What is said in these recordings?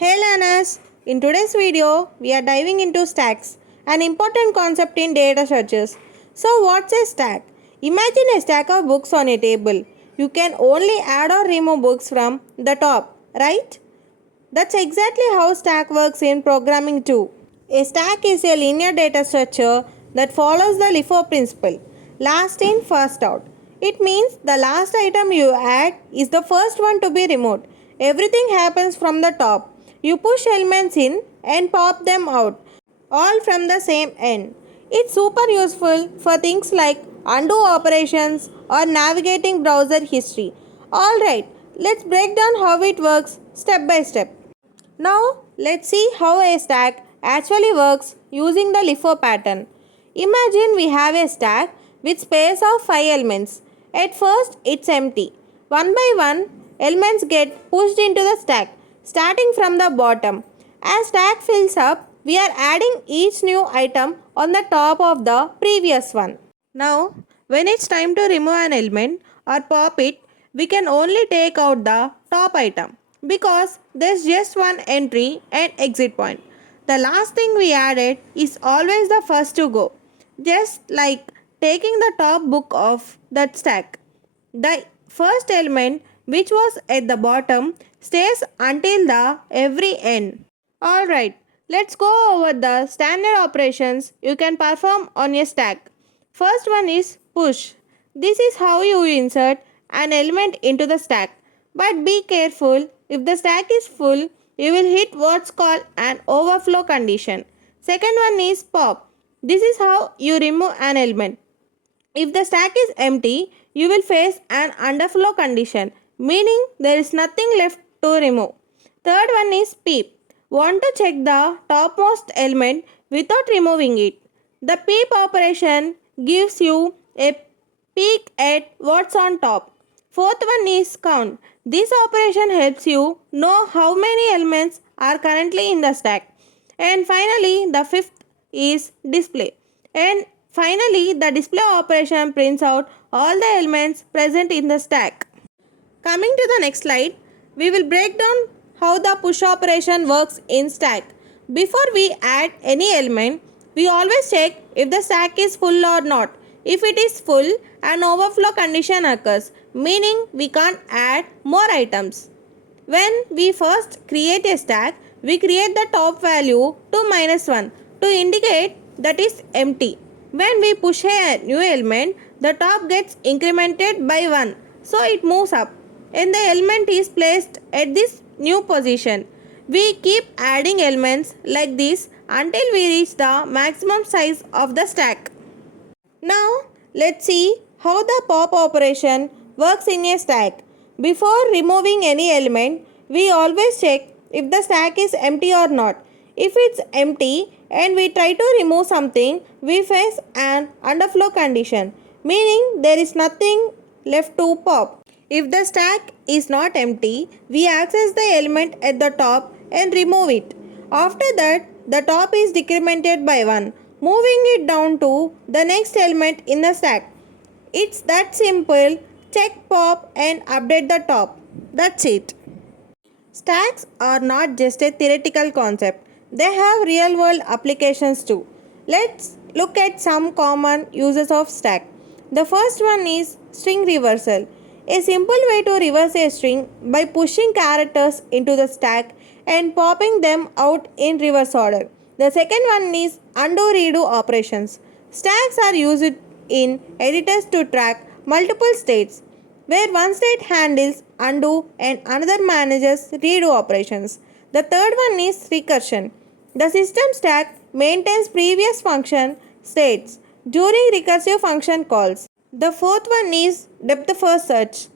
Hey learners, in today's video we are diving into stacks, an important concept in data searches. So what's a stack? Imagine a stack of books on a table. You can only add or remove books from the top, right? That's exactly how stack works in programming too. A stack is a linear data structure that follows the LIFO principle, last in first out. It means the last item you add is the first one to be removed. Everything happens from the top. You push elements in and pop them out, all from the same end. It's super useful for things like undo operations or navigating browser history. Alright, let's break down how it works step by step. Now, let's see how a stack actually works using the LIFO pattern. Imagine we have a stack with space of 5 elements. At first, it's empty. One by one, elements get pushed into the stack, starting from the bottom. As stack fills up, we are adding each new item on the top of the previous one. Now, when it's time to remove an element or pop it, we can only take out the top item because there's just one entry and exit point. The last thing we added is always the first to go, just like taking the top book of that stack. The first element, which was at the bottom, stays until the every end. Alright, let's go over the standard operations you can perform on a stack. First one is push. This is how you insert an element into the stack. But be careful, if the stack is full, you will hit what's called an overflow condition. Second one is pop. This is how you remove an element. If the stack is empty, you will face an underflow condition, meaning there is nothing left to remove. Third one is peep. Want to check the topmost element without removing it. The peep operation gives you a peek at what's on top. Fourth one is count. This operation helps you know how many elements are currently in the stack. And finally, the fifth is display. And finally, the display operation prints out all the elements present in the stack. Coming to the next slide, we will break down how the push operation works in stack. Before we add any element, we always check if the stack is full or not. If it is full, an overflow condition occurs, meaning we can't add more items. When we first create a stack, we create the top value to -1 to indicate that is empty. When we push a new element, the top gets incremented by 1, so it moves up and the element is placed at this new position. We keep adding elements like this until we reach the maximum size of the stack. Now, let's see how the pop operation works in a stack. Before removing any element, we always check if the stack is empty or not. If it's empty and we try to remove something, we face an underflow condition, meaning there is nothing left to pop. If the stack is not empty, we access the element at the top and remove it. After that, the top is decremented by 1, moving it down to the next element in the stack. It's that simple. Check pop and update the top. That's it. Stacks are not just a theoretical concept. They have real world applications too. Let's look at some common uses of stack. The first one is string reversal. A simple way to reverse a string by pushing characters into the stack and popping them out in reverse order. The second one is undo redo operations. Stacks are used in editors to track multiple states, where one state handles undo and another manages redo operations. The third one is recursion. The system stack maintains previous function states during recursive function calls. The fourth one is depth first search.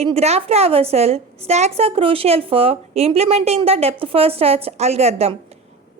In graph traversal, stacks are crucial for implementing the depth first search algorithm.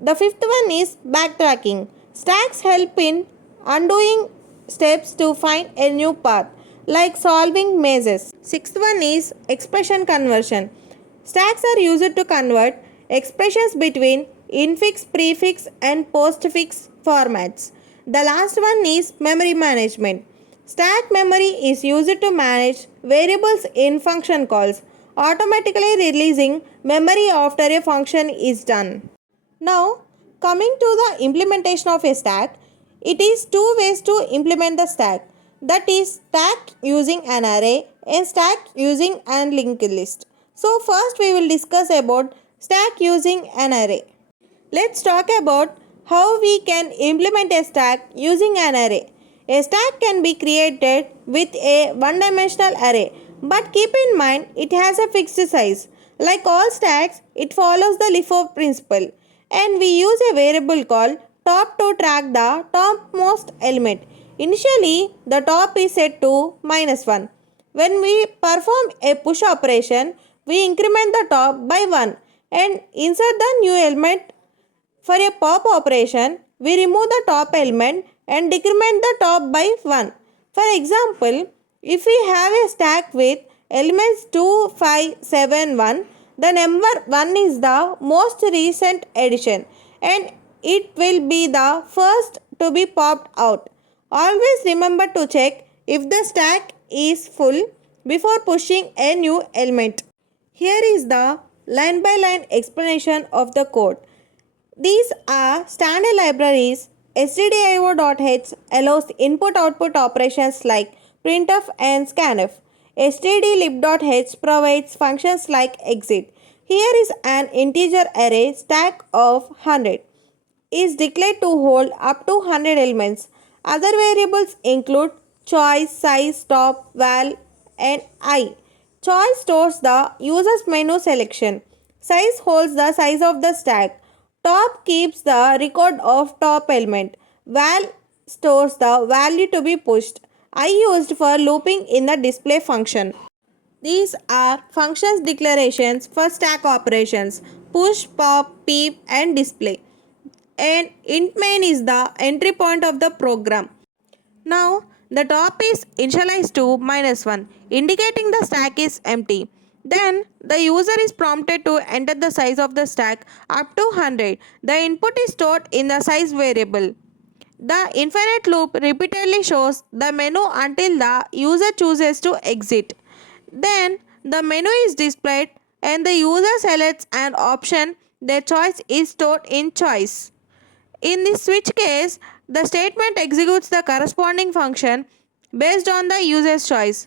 The fifth one is backtracking. Stacks help in undoing steps to find a new path, like solving mazes. Sixth one is expression conversion. Stacks are used to convert expressions between infix, prefix, and postfix formats. The last one is memory management. Stack memory is used to manage variables in function calls. automatically releasing memory after a function is done. Now, coming to the implementation of a stack, it is two ways to implement the stack. That is stack using an array and stack using an linked list. So first we will discuss about stack using an array. Let's talk about how we can implement a stack using an array. A stack can be created with a one-dimensional array, but keep in mind it has a fixed size. Like all stacks, it follows the LIFO principle, and we use a variable called top to track the topmost element. Initially, the top is set to -1. When we perform a push operation, we increment the top by 1 and insert the new element. For a pop operation, we remove the top element and decrement the top by 1. For example, if we have a stack with elements 2, 5, 7, 1, the number 1 is the most recent addition and it will be the first to be popped out. Always remember to check if the stack is full before pushing a new element. Here is the line by line explanation of the code. These are standard libraries. stdio.h allows input-output operations like printf and scanf. stdlib.h provides functions like exit. Here is an integer array stack of 100. Is declared to hold up to 100 elements. Other variables include choice, size, top, val, and I. Choice stores the user's menu selection. Size holds the size of the stack. Top keeps the record of top element. Val stores the value to be pushed. I used for looping in the display function. These are functions declarations for stack operations: push, pop, peep, and display. And int main is the entry point of the program. Now the top is initialized to -1, indicating the stack is empty. Then the user is prompted to enter the size of the stack up to 100. The input is stored in the size variable. The infinite loop repeatedly shows the menu until the user chooses to exit. Then the menu is displayed and the user selects an option. Their choice is stored in choice. In this switch case, the statement executes the corresponding function based on the user's choice,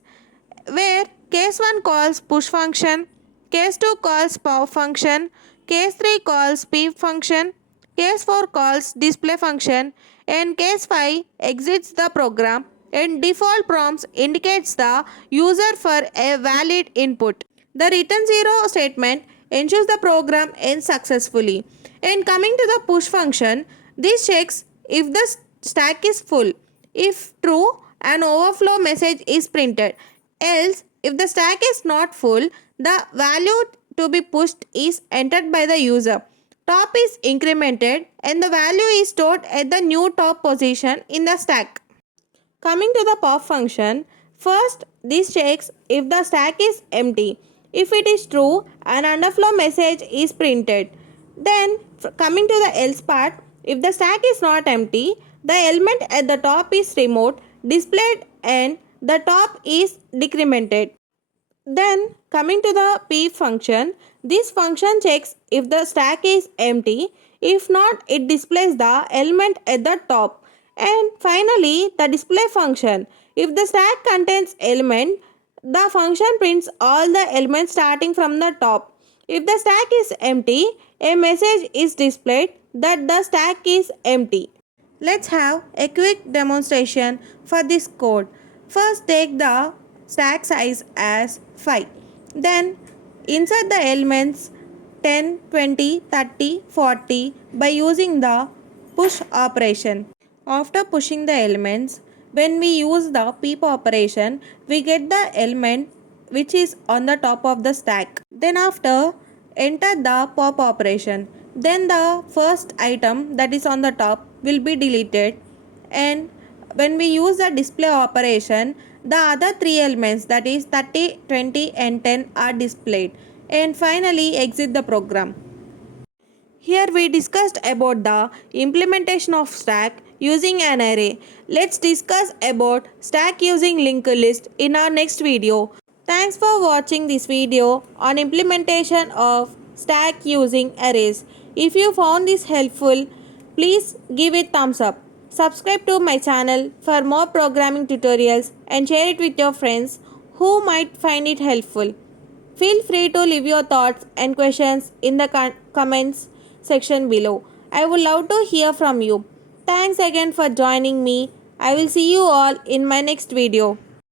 where case 1 calls push function, case 2 calls pop function, case 3 calls peep function, case 4 calls display function, and case 5 exits the program and default prompts indicates the user for a valid input. The return 0 statement ensures the program ends successfully. And coming to the push function, this checks if the stack is full. If true, an overflow message is printed. Else, if the stack is not full, the value to be pushed is entered by the user. Top is incremented and the value is stored at the new top position in the stack. Coming to the pop function, first this checks if the stack is empty. If it is true, an underflow message is printed. Then coming to the else part, if the stack is not empty, the element at the top is removed, displayed, and the top is decremented. Then coming to the peep function, this function checks if the stack is empty. If not, it displays the element at the top. And finally, the display function. If the stack contains element, the function prints all the elements starting from the top. If the stack is empty, a message is displayed that the stack is empty. Let's have a quick demonstration for this code. First, take the stack size as 5. Then insert the elements 10, 20, 30, 40 by using the push operation. After pushing the elements, when we use the peep operation, we get the element which is on the top of the stack. Then after, enter the pop operation. Then the first item that is on the top will be deleted, and when we use the display operation, the other three elements, that is 30, 20 and 10, are displayed, and finally exit the program. Here we discussed about the implementation of stack using an array. Let's discuss about stack using linked list in our next video. Thanks for watching this video on implementation of stack using arrays. If you found this helpful, please give it thumbs up. Subscribe to my channel for more programming tutorials and share it with your friends who might find it helpful. Feel free to leave your thoughts and questions in the comments section below. I would love to hear from you. Thanks again for joining me. I will see you all in my next video.